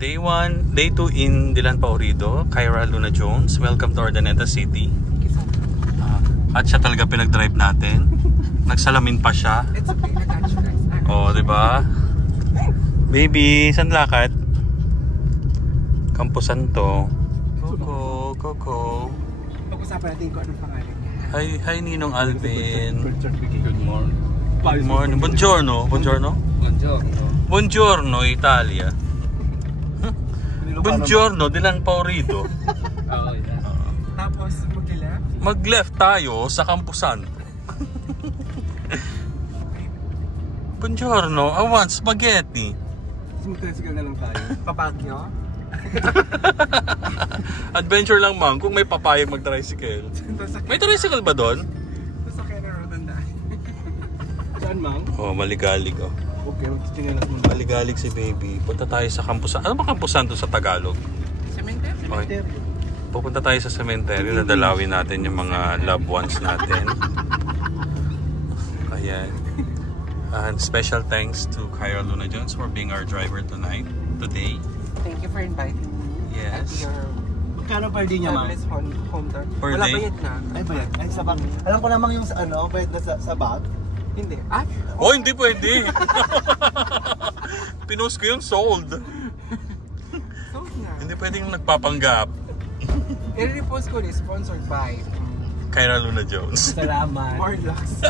Day 1, Day 2 in Dilan Paurido, Kyra Luna Jones. Welcome to Urdaneta City. At siya talaga pinag-drive natin. Nagsalamin pa siya. It's okay, nag-catch guys. Oh, diba? Baby, saan lakad? Campo Santo. Coco. Pag-usapan natin kung anong pangalan niya. Hi Ninong Alvin. Good morning. Good morning. Buongiorno. Buongiorno, Italia. Buongiorno, Dilan Paurido. Tapos, Mag-left tayo sa Camposanto. Buongiorno, I want spaghetti. Mag-tricycle na lang tayo. Papagyo. Adventure lang, ma'am, kung may papayag mag-tricycle. May tricycle ba doon? Sa Kenya Road ang daan. Saan, ma'am? Oh, maligalig, oh. Okay, magtitingin lang muna. Maligalig si baby. Punta tayo sa Camposanto. Ano ba Camposanto sa Tagalog? Cemetery. Okay. Pupunta tayo sa cemetery. Dadalawin natin yung mga loved ones natin. Ayan. And special thanks to Kyra Luna Jones for being our driver today. Thank you for inviting me. Yes. At your Magkano per day niya, ma'am? family's home tour. Per Wala day? bayad na. Ay, bayad. Ay, sa bag. Alam ko namang yung bayad na sa bag. Hindi. Oh, hindi pwede. Pinost ko yung sold. Sold na. Hindi pwedeng nagpapanggap. I-repost ko ni sponsored by Kyra Luna Jones. Salamat. Morlux.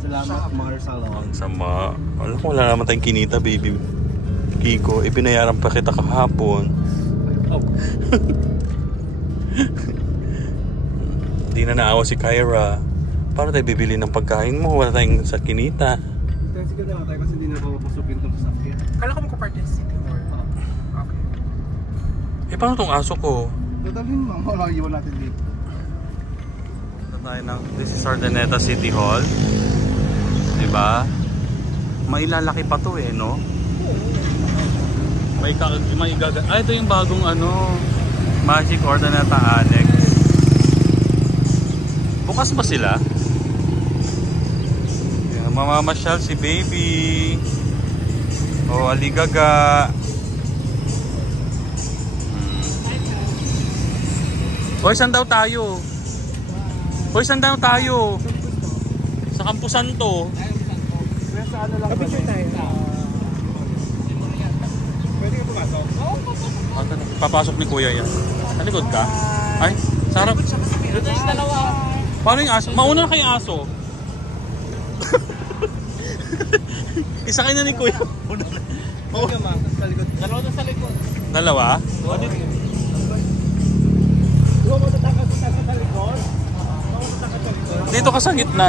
Salamat, Mother Salon. Ang sama. Alam ko, wala naman tayong kinita, baby. Kiko, ipinayaran pa kita kahapon. Oh. Hindi na naawa si Kyra. Paano tayo bibili ng pagkain mo? Wala tayong sa kinita. Tricycle na lang tayo kasi hindi na papapasukin itong sasakyan. Kala ko magka-party sa City Hall. Okay. Eh, paano tong aso ko? Dadalhin, ma'am. Wala, iwan natin dito. This is Urdaneta City Hall. Diba? Mailalaki pa to eh, no? Ito yung bagong Magic Urdaneta Annex. Bukas ba sila? Yan, mamamasyal si baby. O, aligaga. Hoy, saan daw tayo? Sa Camposanto. Nasa ano lang ba? Kapicture tayo. Pwede ka pumasok? Papasok ni kuya yan. Sa likod ka? Ay, sarap. Paano yung aso? Mauna na kayo aso. Isa kayo na ni kuya. Pwede ka, sa likod. Dalawa na sa likod. Dalawa? Huwag mo tatakot sa likod. Dito ka sa gitna.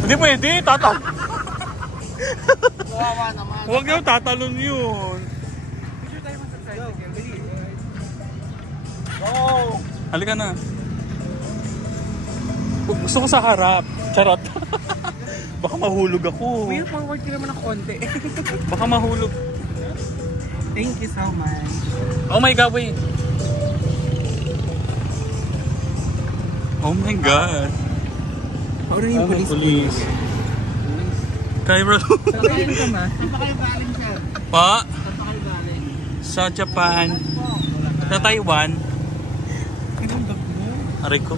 Hindi pwede, tatal. Kawawa naman. Huwag niyo tatalon yun. Picture tayo sa tricycle. Go! Halika na. Gusto ko sa harap. Charot. Baka mahulog ako. Will, forward ka naman ng konti. Baka mahulog. Thank you so much. Oh my God, wait. Oh my God. Paano yung police? Kyra. Saan kayo ka ma? Saan pa kayo galing siya? Pa? Saan pa kayo galing? Sa Japan. Sa Taiwan. Anong bag mo? Aray ko.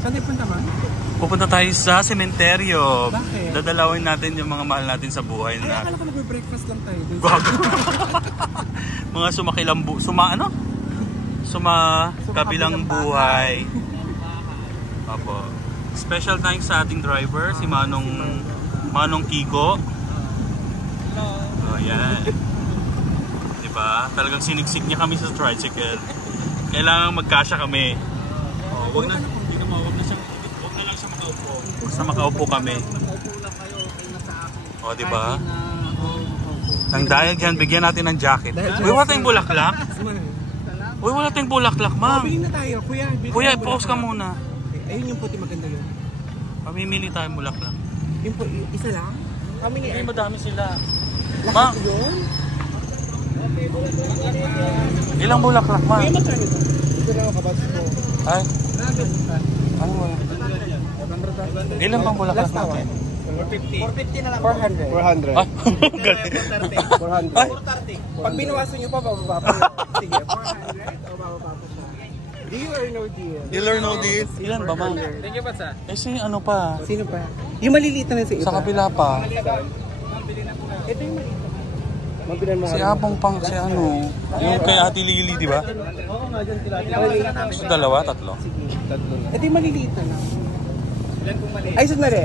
Saan tayo punta ma? Pupunta tayo sa sementeryo. Bakit? Dadalawin natin yung mga mahal natin sa buhay Ay, na. akala ko nag-breakfast lang tayo. Gago. Mga sumakilambu. Kabilang buhay. Apo. Special thanks sa ating driver, si Manong Kiko. Oh, yan. Diba? Talagang sinigsig niya kami sa tricycle. Kailangan magkasya kami. Oh, wag na lang siya makaupo. Basta makaupo kami. Oh, diba? Nang dahil dyan, bigyan natin ng jacket. Uy, wala tayong bulaklak. Uy, wala tayong bulaklak, ma'am. Bilhin na tayo, kuya. Kuya, pause ka muna. Ayun yung puti, maganda yun. Mamimili tayong bulaklak. Yung isa lang? Kami nga. Ay, madami sila. Lahat yun? Ilang bulaklak, ma'am? Kuya, magkano ba? Ito na ako kabats ko. Ay, Nagad ka. ano mo? Ilang bang bulaklak natin? 450 na lang. 400. 400. Ah, galing. 400. Ay, Pag binawasan nyo pa, bababa pa. Sige, 400 o bababa pa siya. Deal or no deal? deal or no deal? Ilan ba, ma'am? Thank you pa sa. Eh, si ano pa? Sino pa? Yung maliliit na sa iba. Sa kabila pa. Ito yung maliit. Mabilan mo. Si Apong pang, si ano, yung kay Ate Lily, di ba? Oo nga, dyan sila. So, dalawa, tatlo. Tatlo na. Ito yung maliliit na lang. Ay, sandali.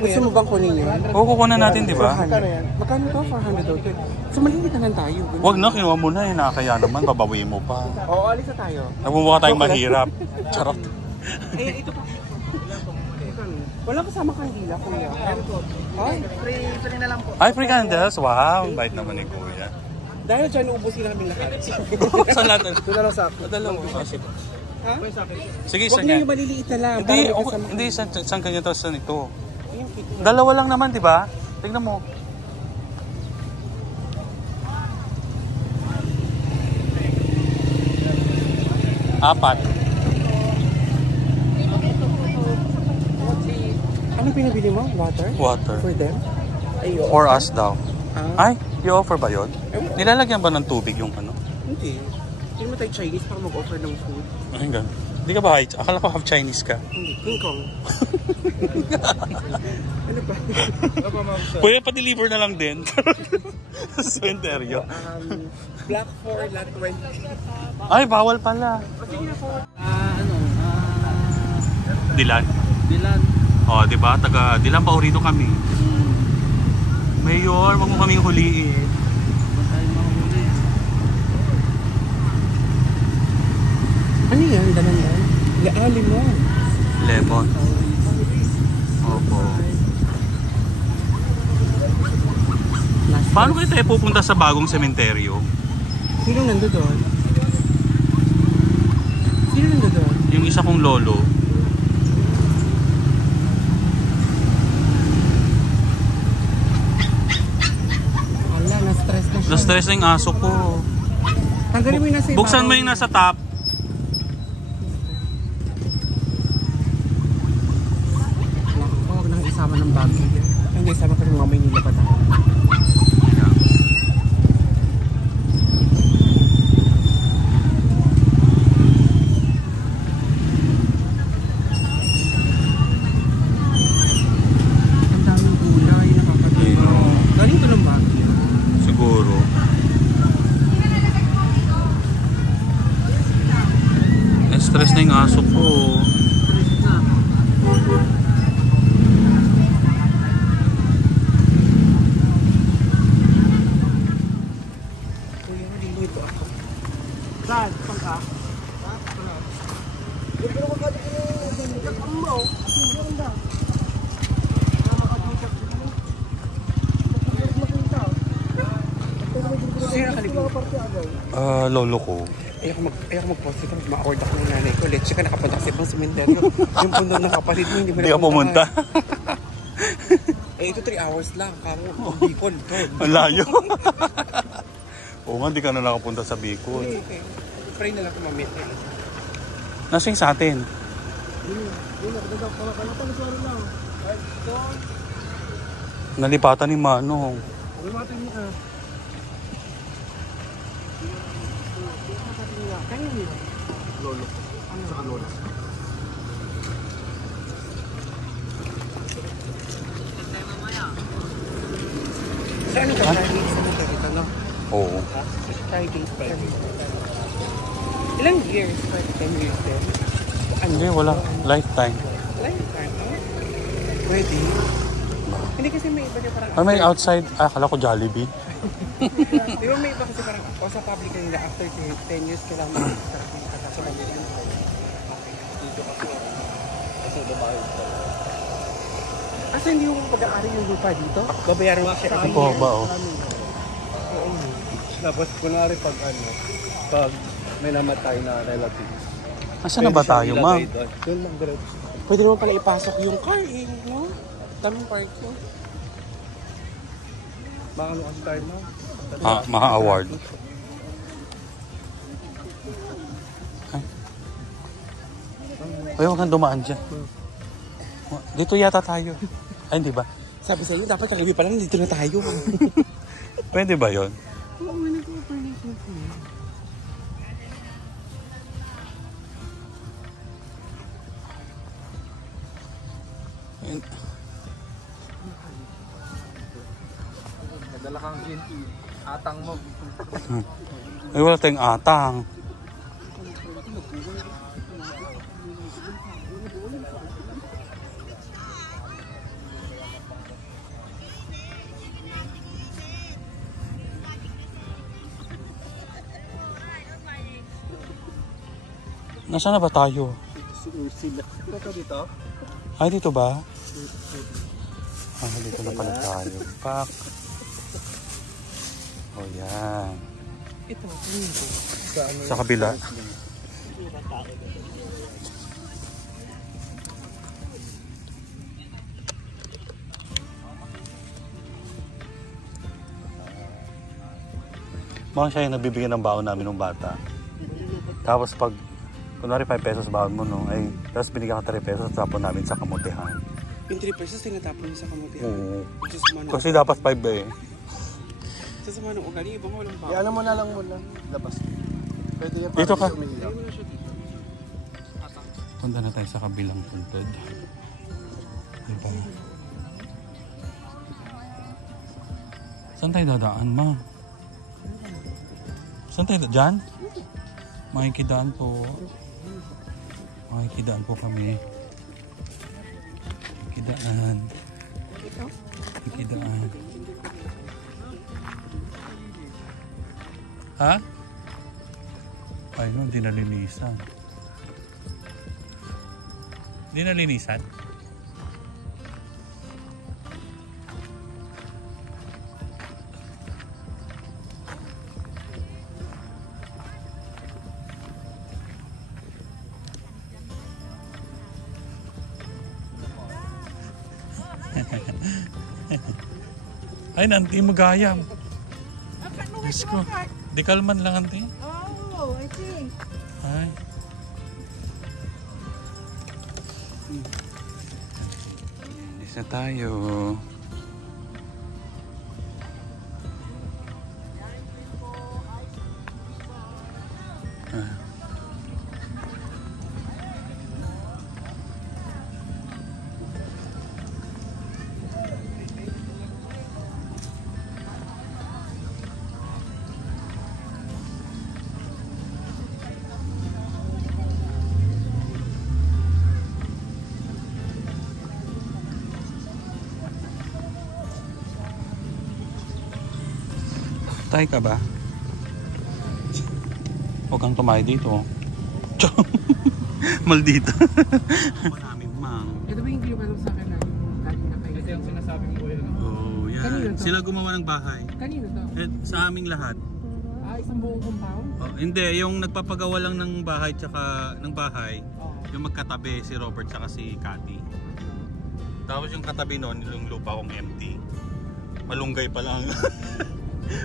Gusto mo bang kunin yun? Oo, kukunan natin, di ba? Magkano yan? Magkano to? 400 daw. So, maliliit na lang tayo. Wag na, kinuha mo na eh. Nakakaya naman, babawiin mo pa. Oo, alis na tayo. Nagmumukha tayong mahirap. Charot. Eh, ito pa. Wala kasama kandila, kuya. Ay, free na lang po. Ay, free candles. Wow, bait naman ni Kuya. Dahil dyan, uubusin namin lahat. Saan natin? Ito na lang sa akin. Dalawa. Oh, sige. Ha? Sige, Huwag saan na yan? yung maliliit na lang. Hindi, para may kasama- hindi, saan kanya to? Saan ito? Ayun, cute. Dalawa lang naman, di ba? Tignan mo. Apat. Ano pinabili mo? Water? Water. For them? Ay, oo. For us daw. Ah, Ay, i-offer ba yun? Nilalagyan ba ng tubig yung ano? hindi. Hindi mo tayo Chinese para mag-offer ng food. Ay, ganun. Hindi ka ba? Akala ko half Chinese ka. Hindi. King Kong. Ano ba? Kuya, pa-deliver na lang din. Sa cementerio. Black 4, lot 20. Ay, bawal pala. Sige na po. Dilan. Dilan. O, di ba? Taga Dilan pa rito kami. Mayor, wag mo kaming huliin. Ano yan? Dalang yan? Limon. Lemon. Opo. Paano kayo tayo pupunta sa bagong sementeryo? Sino nando doon? Sino nando doon? Yung isa kong lolo. Wala, na-stress na siya. Na-stress na yung aso ko. Tanggalin mo yung nasa ibabaw. Buksan mo yung nasa top. Huwag nang isama ng bagay. Hindi, isama ka ng mamay nila pa tayo. Ang daming gulay, nakakatuwa. Galing ko ng bagay. Siguro. Na-stress na yung aso ko. Kuya, ligo ito ako. Saan? Saan ka? Sino nakaligo? Lolo ko. Ayoko mag-post ito. Ma-award ako ng nanay ko. Leche ka nakapunta kasi pang sementeryo. Yung pundo ng kapatid mo, hindi mo Hindi ka pumunta. Eh, ito 3 hours lang. Kamo, Bicol. Ang layo. Oo nga, hindi ka na nakapunta sa Bicol. Okay. Pray na lang kumamit. Nasing sa atin. Nalipatan ni Manong. Kaya niyo. Lolo. Saka lola. Sa ano ka? Friday sa dito, no? Oo. Friday. Ilang years? 10 years din? Hindi, wala. Lifetime. Lifetime, no? Pwede. Hindi kasi may iba na parang... Ay, may outside. Ah, akala ko Jollibee. Di ba may iba kasi parang o sa public nila after 10 years kailangan makakasarap yung katasya ng yun. Dito kasi. Kasi babae. Asa hindi yung pag-aari yung lupa dito? Babayaran mo siya. Ito ba, oh? Tapos kunwari pag pag may namatay na relatives. Nasaan na ba tayo, ma'am? Yun lang, diretso. Pwede naman pala ipasok yung car eh, no? Tamang parking. Baka ano kasi tayo, ma'am? Maha award. Ay, huwag kang dumaan dyan. Dito yata tayo. Ay, hindi ba? Sabi sa iyo, dapat kagabi pa lang dito na tayo. Pwede ba yun? Oo, nag-overnight na po. Nadala kang atang mo. Ay, wala tayong atang. Nasaan na ba tayo? Si Ursula. Ito dito? Ay, dito ba? Ah, dito na pala tayo. Pak. O, yan. Ito, ito. Sa kabila. Mga siya yung nabibigyan ng baon namin ng bata. Tapos pag, kunwari 5 pesos baon mo, no? Ay, tapos binigyan ka 3 pesos, tapon namin sa kamutihan. Yung 3 pesos, tinatapon niyo sa kamutihan. Oo. Sasama Kasi dapat 5 eh. Sasama ng ugali, ibang walang baon. Ano mo na lang muna. Labas. Pwede yan Dito ka. umilaw. Ayun mo na siya dito. Punta na tayo sa kabilang puntod. Diba? Saan tayo dadaan, ma? Saan tayo dadaan? Makikidaan po. Makikidaan po kami. Makikidaan. Makikidaan. Ha? Ay, no, hindi nalinisan. Hindi nalinisan? Ay, nanti magayam. Diyos ko. Di kalman lang, nanti. Oh, I think. Ay. Isa tayo. Tay ka ba? Huwag kang tumayo dito. Maldita. Maraming mang. Ito ba yung kinukwento sa akin na yung galing na kayo? Ito yung sinasabi mo yun. Oh, yan. Kanino to? Sila gumawa ng bahay. Kanino to? Sa aming lahat. Ah, isang buong compound? Oh, hindi, yung nagpapagawa lang ng bahay tsaka ng bahay, Oo. yung magkatabi si Robert tsaka si Cathy. Tapos yung katabi noon, yung lupa kong empty. Malunggay pa lang.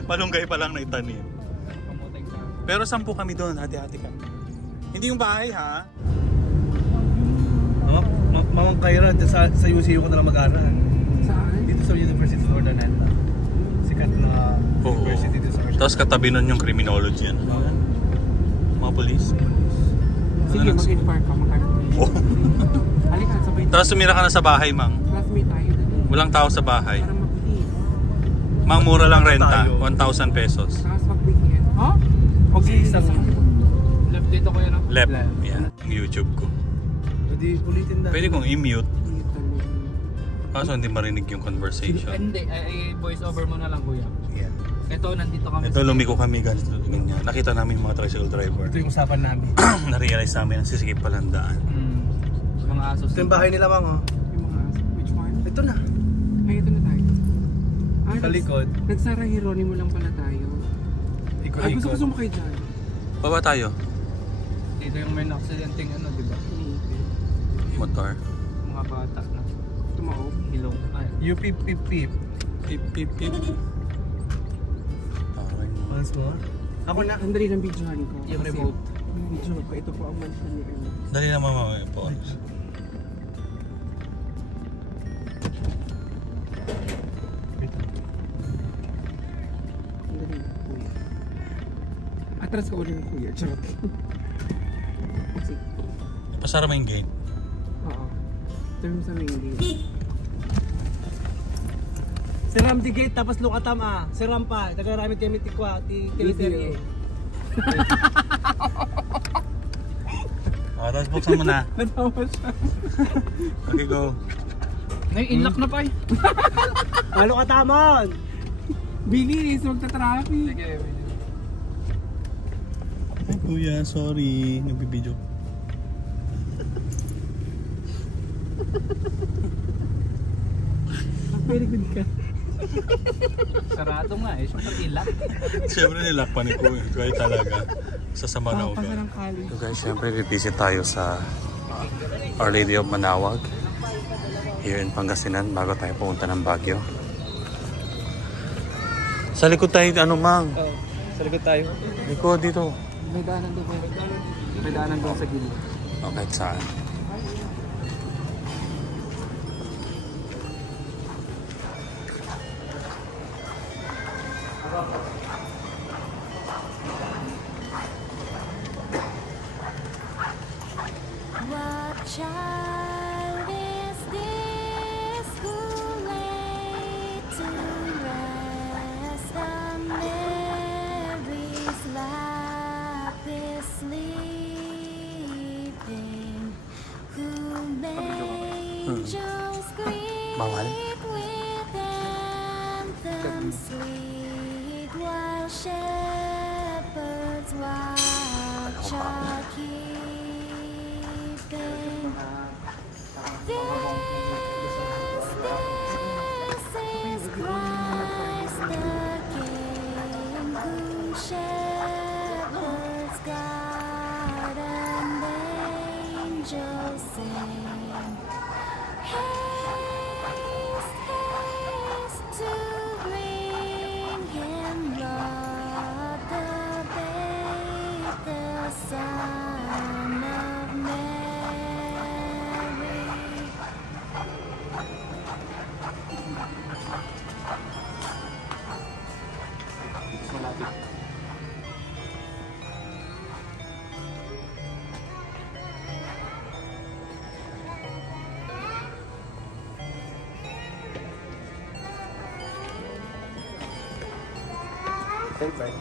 Malunggay pa lang na itanim. Pero 10 kami doon, hati-hati kami. Hindi yung bahay ha. Mamang Kyra, sa UCU ko na lang mag-aaral. Saan? Dito sa University of Northern Ireland. Sikat na university dito sa Tapos katabi nun yung criminology yan. Mga polis. Sige, mag-inquire ka. Oh. Halika, sabay tayo. Tapos tumira ka na sa bahay, mang. Classmate tayo dali. Walang tao sa bahay. Para mabilis. Mang, mura lang renta. 1,000 pesos. Tapos mag-weekend. Ha? Huwag Si sa Sam. Left dito ko yan. Left. Yan. Yung YouTube ko. Pwede ulitin na. Pwede kong i-mute. Kaso hindi marinig yung conversation. Hindi, voice over mo na lang kuya. Yeah. Ito, nandito kami. Ito, lumiko kami ganito. Ganyan. Nakita namin yung mga tricycle driver. Ito yung usapan namin. Na-realize namin na sisikip pala ang daan. Mga asos. Ito yung bahay nila, Mang. Oh. Yung mga, which one? Ito na. Ay, ito na tayo. Ah, Sa likod. Nagsara Hieronimo lang pala tayo. Ay, gusto ko Ikot-ikot. sumakay dyan. Baba tayo. Dito yung may aksidenteng ano, di ba? Motor. Mga bata na. Tumaob. Ilong. Ay, UP pip pip. Pip, pip, pip. Okay. Once more. Ako na. Andali ng videohan ko. yung Kasi remote. yung video ko, ito po ang mansion ni Emma. Dali naman mamaya po. Atras ka uli ng kuya. Charot. Sige. Pasara mo yung gate. Oo. Turn mo sa main gate. Si Ram di gate tapos lukatam Si Ram pa. Tagaramit kami tikwa. Teleserye. Tapos buksan mo na. Natawa siya. Okay, go. Inlock na pa eh. Lukatamon! Bilis, huwag na traffic. Sige, Ay, kuya, sorry. Nagbibideo. Very good ka. sarado nga eh. Siyempre ilak. Siyempre nilak pa ni kuya. Kaya talaga. Sasama na Pasa ugat. ng kali. So guys, siyempre visit tayo sa Our Lady of Manawag. Here in Pangasinan bago tayo pumunta ng Baguio. Sa likod tayo, ano mang? Sa likod tayo. Likod dito. May daanan doon. May daanan doon sa gilid. Okay, saan? What child is this who lay to rest on Mary's lap is sleeping? Who angels Bawal? greet with anthems sweet, while shepherds watch are keeping. This is Christ the King, whom shepherds guard and angels sing. Haste, haste to bring him, Lord, the babe, the Son of Mary. Thanks, bye.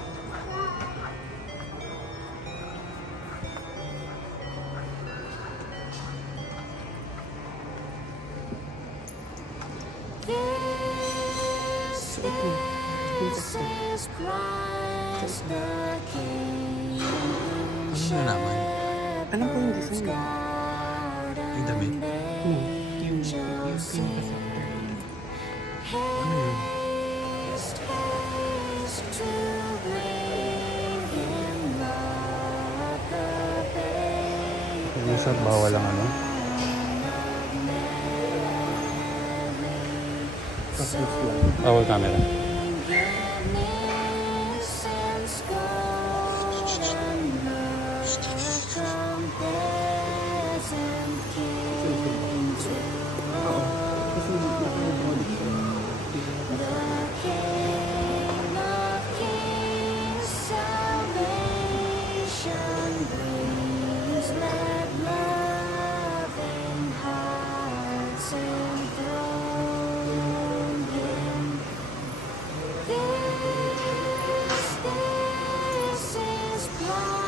This is Christ the King, whom Ano nalaman? Alam ko yung design. guard Yung damit? and angels sing. Ano yun? Haste, haste to bring him, Lord, the babe, Hindi sa bawal ang ano? Bawal camera.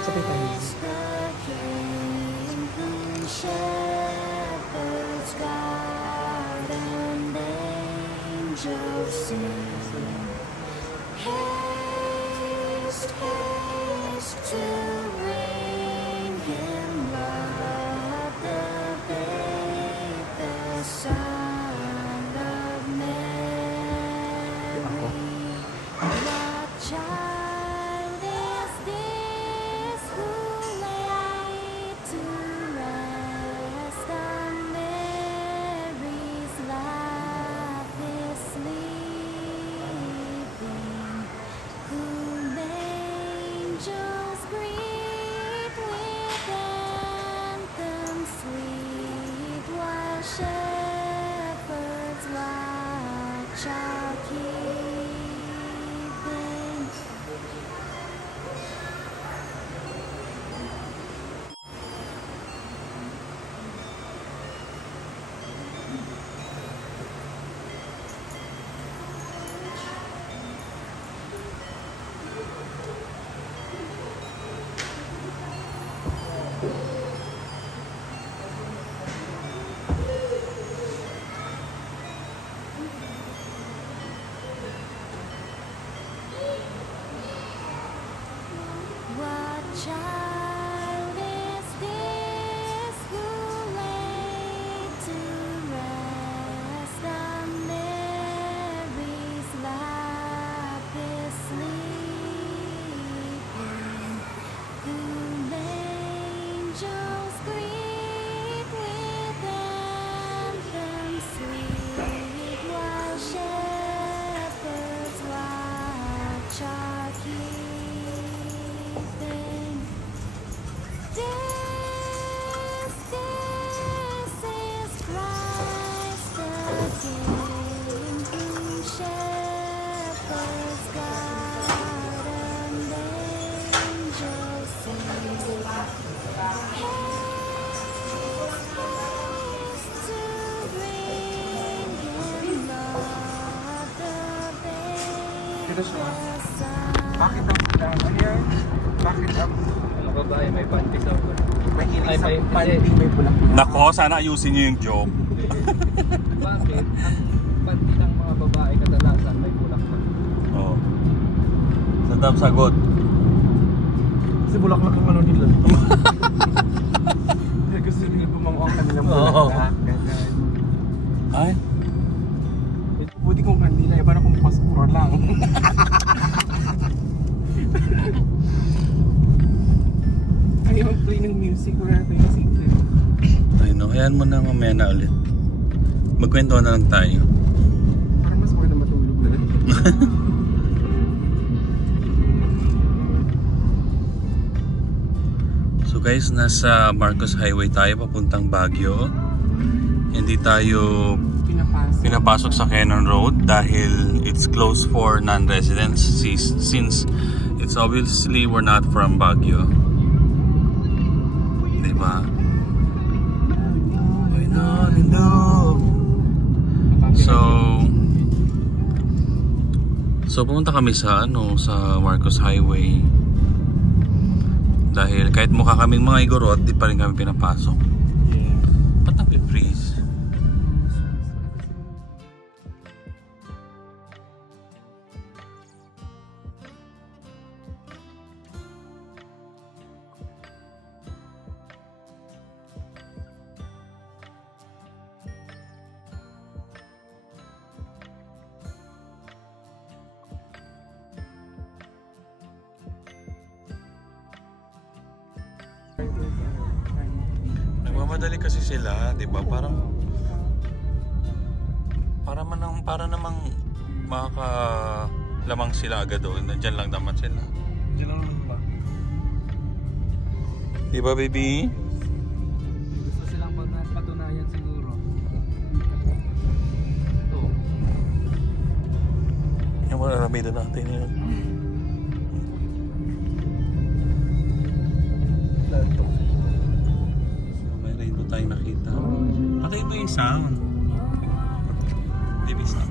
Sabay tayo. Shepherds guard and angels sing. Haste, haste to bring him, Lord, the babe, the Son of Mary. What child is this who lay to rest on Mary's lap is sleeping? Whom angels greet Dito siya. Bakit ang sila? Ano yan? Bakit ang Mga babae may panty sa ulo. mahilig Ay, sa may- panty may bulak-bulak? Nako, sana ayusin niyo yung joke. Bakit? Ang panty ng mga babae kadalasan may bulak-bulak. Oo. Sadap sagot. Kasi bulaklak ang ano nila. Gusto nila gumawa ang kanilang bulaklak. Ganyan. Ay, Buti kong kandila, iba na kung paspuro lang. Ayaw mag-play ng music, wala natin yung secret. ay no, hayaan mo na mamaya na ulit. Magkwento na lang tayo. Parang mas maganda matulog na lang. So guys, nasa Marcos Highway tayo papuntang Baguio. Hindi tayo pinapasok sa Cannon Road dahil it's closed for non-residents since it's obviously we're not from Baguio. Diba? So pumunta kami sa sa Marcos Highway dahil kahit mukha kaming mga igorot, di pa rin kami pinapasok. Ba't nag-freeze? Nagmamadali kasi sila, 'di ba? Para namang makakalamang sila agad doon. Nandiyan lang naman sila. Diyan lang naman ba? 'Di ba, baby? Gusto silang patunayan siguro. Ito. Yung mga aramida natin yun. So, may rainbow tayong nakita. Patay ba yung sound? Baby sound.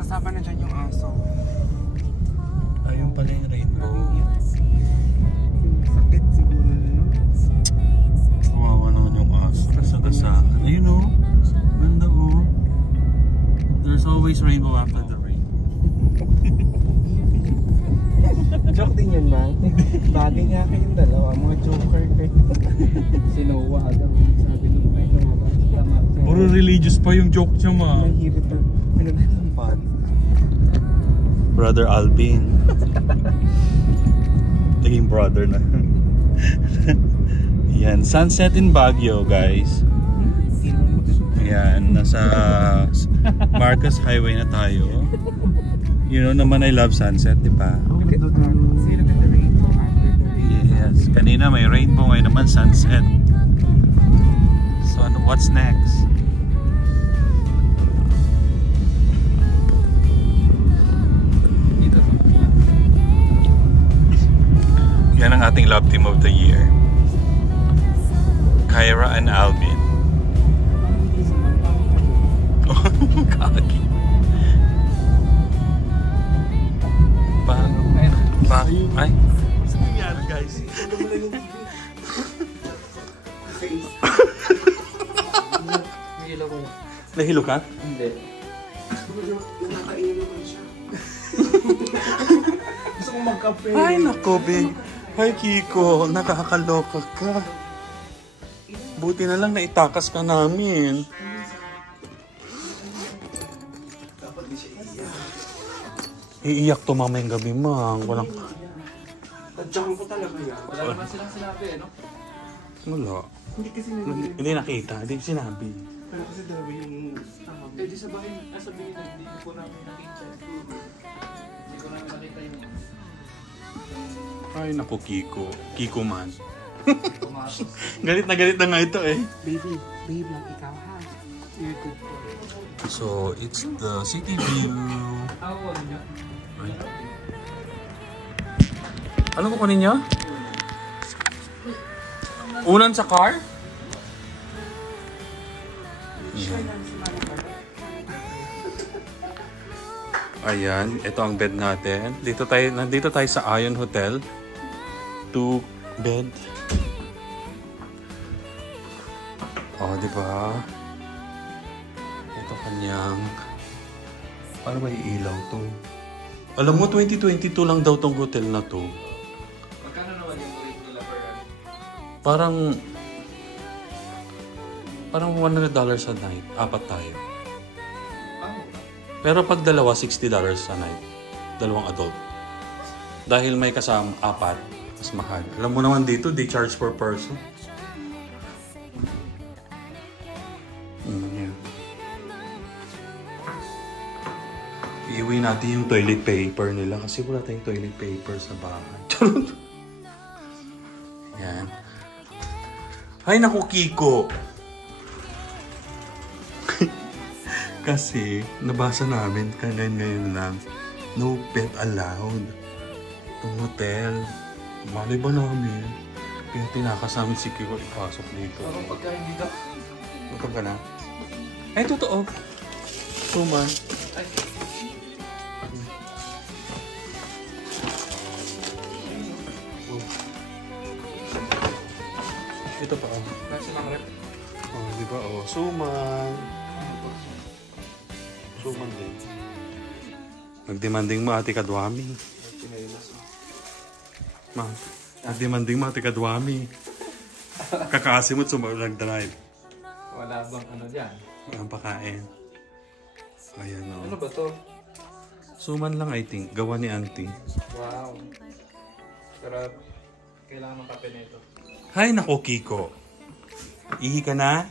Kasama na dyan yung aso. Ayun pala yung rainbow. Sakit siguro no? Kawawa naman yung aso. Gasa-gasa. Ayun o. Ganda o. There's always rainbow after the rain. Joke din yan ba? Bagay nga kayong dalawa, mga joker kayo. Si Noah daw. Sabi ni Noah ba? Tama. Puro religious pa yung joke niya, ma. Mahirit na. Ano na yung bad? Brother Alvin. Naging brother na. Yan, sunset in Baguio, guys. Ayan, nasa Marcos Highway na tayo. You know naman I love sunset, di ba? Look at the rainbow after the rain. Yes, kanina may rainbow, ngayon naman sunset. So what's next? Dito. Yan ang ating love team of the year. Kyra and Alvin. Kaki. Ay? Saan nangyari, guys? Hilo ko. Nahilo ka? Hindi. Nakakainin naman siya. Gusto kong magkape. Ay, nako, big. Ay, Kiko, nakakaloka ka. Buti na lang naitakas ka namin. Iiyak to mamayang gabi, mang. Walang... Tadyakan ko talaga yan. Wala naman silang sinabi no? Wala. Hindi kasi nila. Hindi nakita, hindi sinabi. Pero kasi dalawa yung... Eh di sabihin na hindi ko namin nakita. Hindi ko namin nakita yung Ay, naku, Kiko. Kiko man. pumasok. Galit na nga ito eh. Baby lang ikaw ha. You're good boy. So, it's the city view. Ako niya. Ay. Ano kukunin niyo? Unan sa car? Ayan, ito ang bed natin. Nandito tayo sa Ion Hotel. 2 bed. Oh, di ba? Ito kanyang... Paano ba iilaw to? Alam mo, 2022 lang daw tong hotel na to. Magkano naman yung rate nila per ano? Parang $100 a night. 4 tayo. Ah, Pero pag dalawa, $60 a night. 2 adult. Dahil may kasama 4, mas mahal. Alam mo naman dito, they charge per person. Yeah. Iuwi natin yung toilet paper nila kasi wala tayong toilet paper sa bahay. Yan. Ay, naku, Kiko! Kasi, nabasa namin ngayon lang, no pet allowed. Itong hotel. Malay ba namin? Kaya tinakas namin si Kiko ipasok dito. parang pagka hindi ka... Huwag ka na. Ay, totoo. Tuman. Ay, Ito pa, oh. kasi lang rep. Oh, di ba, oh. Suman. Suman din. Nagdemanding mo, Ate Kadwami. Ma, nagdemanding mo, Ate Kadwami. Kakasimot nag-drive. Wala bang ano dyan? Ang pakain. Ayan, oh. Ano ba to? Suman lang, I think. Gawa ni Auntie. Wow. Pero kailangan ng kape nito. Hay, nako, Kiko. Ihi ka na?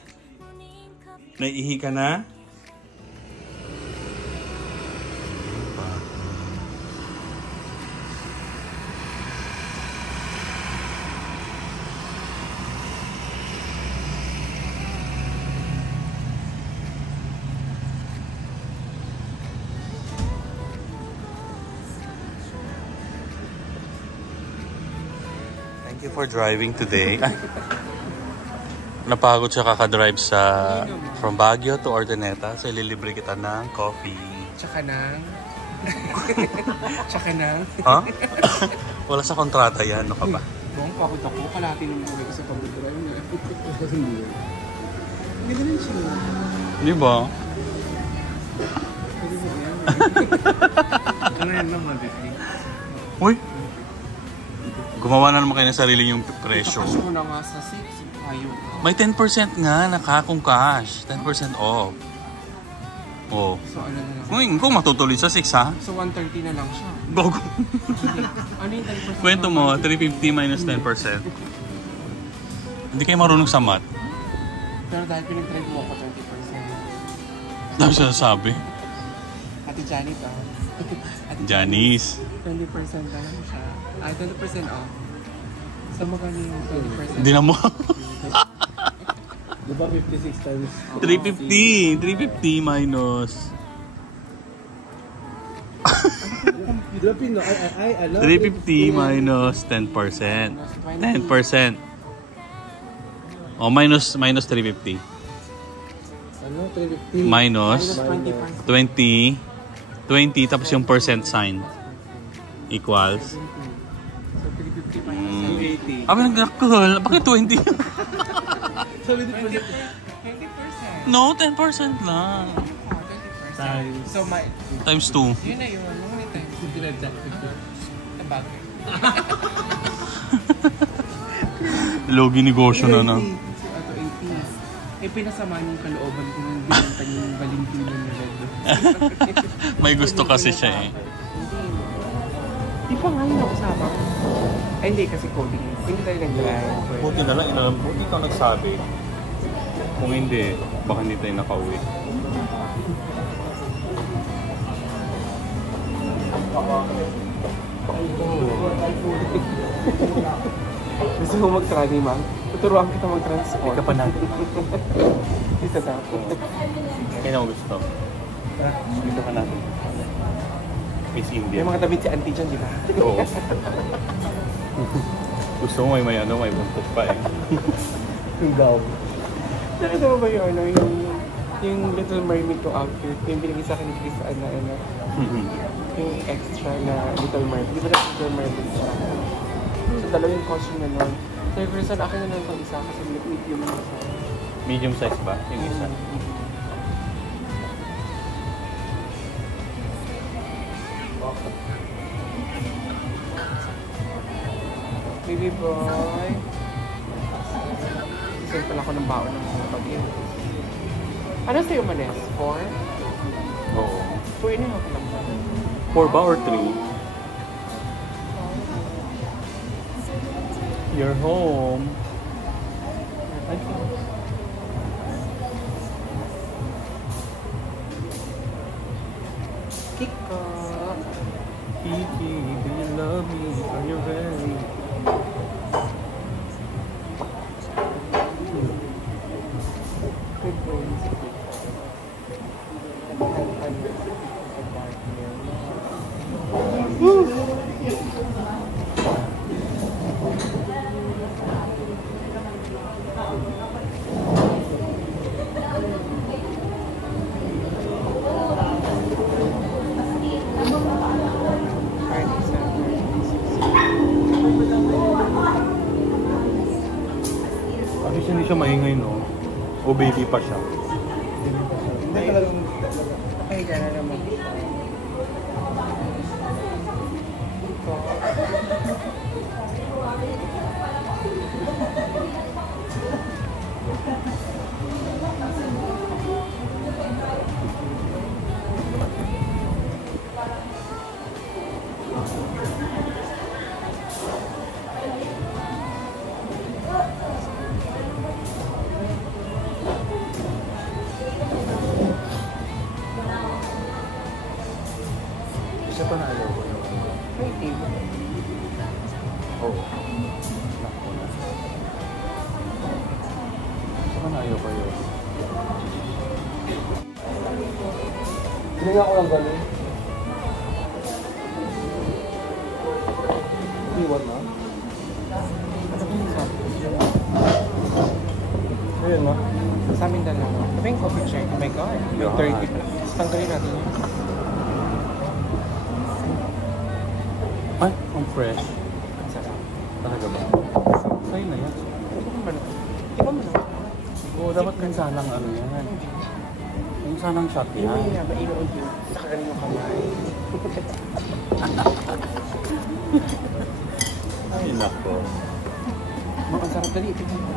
Naiihi ka na? Thank you for driving today. Napagod siya kakadrive from Baguio to Ordoneta. So, ililibre kita ng coffee. Tsaka nang... Tsaka nang... Ha? Wala sa kontrata yan. Ano ka ba? Buong pakot ako. Kalati naman kami ko sa pag-drive na. Hindi ganun siya. Di ba? Pwede mo yan. Ano yan naman, Bibi? Uy! Gumawa na naman kayo ng sarili yung presyo. Kasi mo na nga sa 6. Ayaw. May 10% nga nakakong cash. 10% off. Oh. So ano na lang. Kung matutuloy sa 6 ha? So 130 na lang siya. Go. Ano yung 10%? Kwento mo, 350 minus 10%. Hindi kayo marunong sa math. Pero dahil pinag-trade mo ako 20%. Dahil sinasabi. Ate Janet Janice. 20% na lang siya. 20% off. So magkano yung 20%? Hindi na mo. Di ba 56 times? 350. 350 minus. Di ba pino? Ay, ano? 350 minus 10%. 10%. O, minus 350. Ano? 350? Minus 20%. 20 tapos yung percent sign equals. So 350 minus 280. Abi nagkakul. Bakit 20? Sabi 20%. No, 10% lang. 20%. Times. So my... Times 2. Yun na yun. Ano muna times? Tabagay. Logi negosyo na na. So ato 80. Eh pinasama niyo yung kalooban ko nung binanta niyo yung Valentino na red. May gusto kasi siya eh. Di pa nga yun ako sama. Ay hindi kasi coding. Hindi tayo nag-drive. Buti na lang, buti ikaw nagsabi. Kung hindi, baka hindi tayo nakauwi. Gusto mo mag-tranny, ma'am? Tuturuan kita mag-transport. Ika pa natin. Isa sa ako. Kaya ako gusto. Dito ka natin. Miss India. May mga damit si auntie dyan, di ba? Oo. Gusto mo may buntot pa eh. Yung daw. Nakita mo ba yung ano, yung Yung Little Mermaid ko outfit, yung binigay sa akin ni Chris, yung extra na Little Mermaid. Di ba na Little Mermaid siya? So, dalawa yung costume na nun. So, for sa akin na lang itong isa kasi medium na siya. Medium size ba? Yung isa. Baby boy. Sisend pala ako ng baon ng mga pag-in. Ano sa'yo manes? 4? Oo. 2 and a half lang ba? 4 ba or 3? You're home. Kiko. Kiki, do you love me? Are you ready? Good boys. At hindi siya maingay, no? O baby pa siya. Hindi talagang Nakahiga na naman. Isa pa na ayaw ko yun. May table. Oo. Naku na. Isa pa na ayaw ko yun. hindi ako lang gano'n. Iwan na. Ano ba yung sabi? Ayun na. Sa amin dalawa. Sabi yung coffee check. Oh my God. May 30 plus. Tanggalin natin yun. Ay, ang fresh. Ang sarap. Talaga ba? Sa'yo na yan. Di ba mo na? Oo, dapat minsanang ano yan. Minsanang shot Hindi mo yan. yun. Mainuod yun. Saka ganun yung kamay. Ay, nako. Ang sarap. Dali. Tignan mo.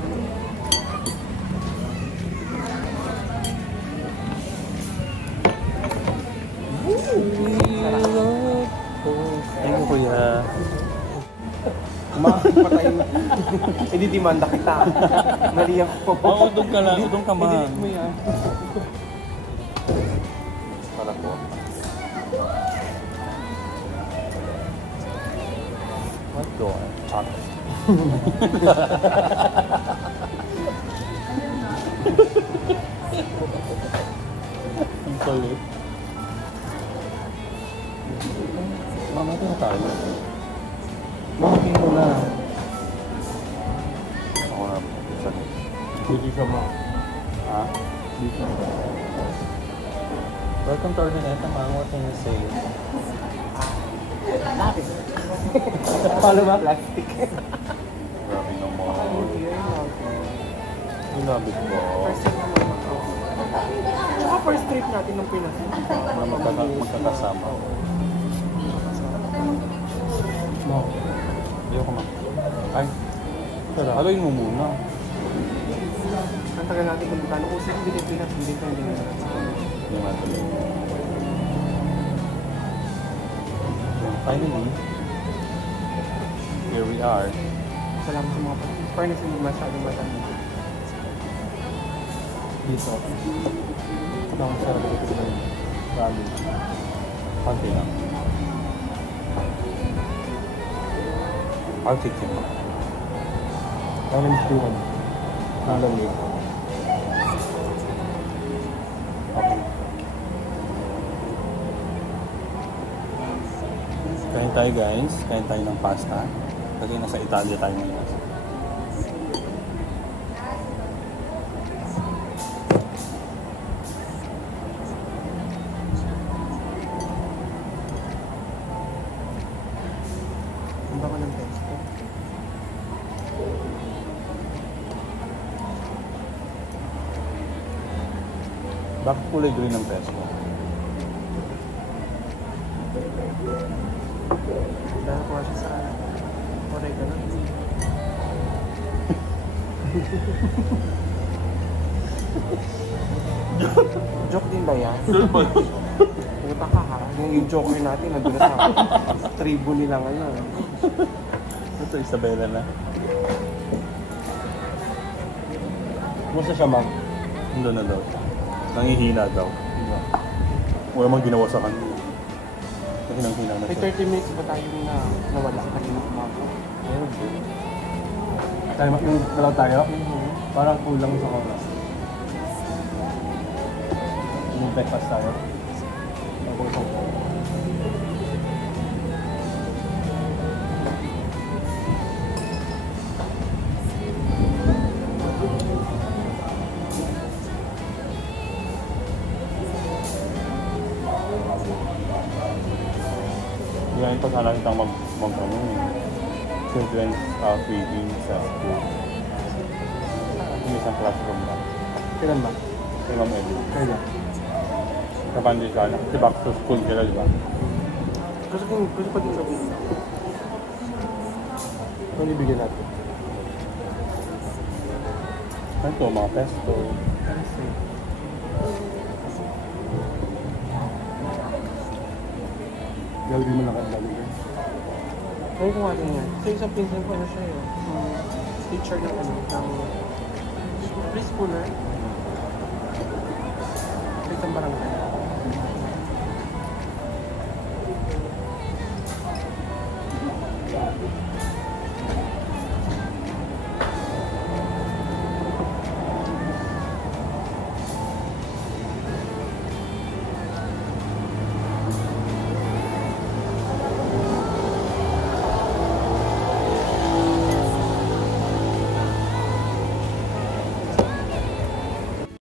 Thank you, kuya. Patay mo. Ididimanda kita. Mali ako. Oo, udong ka lang. Udong ka man. Idilit mo yan. Para po. What door? Chocolate. Ang kulit. Mamatay na tayo. Mamakin mo na. Ako na. Hindi ka ma. Ha? Hindi ka ma. Welcome to Ordineta, Mang. What can you say? Lapis. Paano ba? Plastic. Grabe naman. I love it po. First trip naman ako. Tsaka first trip natin ng Pinas. Na magkakasama. No. Ayoko na. Ay. Pero, haluin mo muna. Ang tagal natin kung paano. Kung saan Pilipinas, hindi ka hindi na. Hindi nga tuloy. And finally, here we are. Salamat sa mga pati. Fairness, hindi masyadong matanong. Dito. Ito ang sarap ito ng rally. Konti lang. I'll take it. Orange one. Nalamig. Okay. Kain tayo guys. Kain tayo ng pasta. Kasi nasa Italia tayo ngayon. Bakit kulay green ng pesto? Dahil ko siya sa oregano. Joke din ba yan? Puta ka ha. Yung joker natin nandun na sa tribo nilang ano. Ito, Isabela na. Kumusta siya, ma'am? Nandun na daw siya. Nangihina daw. Diba? Wala mang ginawa sa kanya. Hinang-hinang na May siya. 30 minutes ba tayo na nawala sa kanina umaga? Ayun. Tayo, yung dalaw tayo? Parang kulang sa oras. Yung breakfast tayo? Ako sa Yan ito sana kitang mag-ano children's feeding sa school. Yung isang classroom ba? Kailan ba? Kay Ma'am Ellie. Kailan? Kapandi siya na. Kasi back to school sila, di ba? Gusto ko din sabihin. Kung ibigyan natin. Ito, mga pesto. Gawin mo lang ang dami yan. Kaya ko nga din yan. Kasi isang pinsan ko ano siya eh. Teacher ng ano, ng preschooler. Sa isang barangay.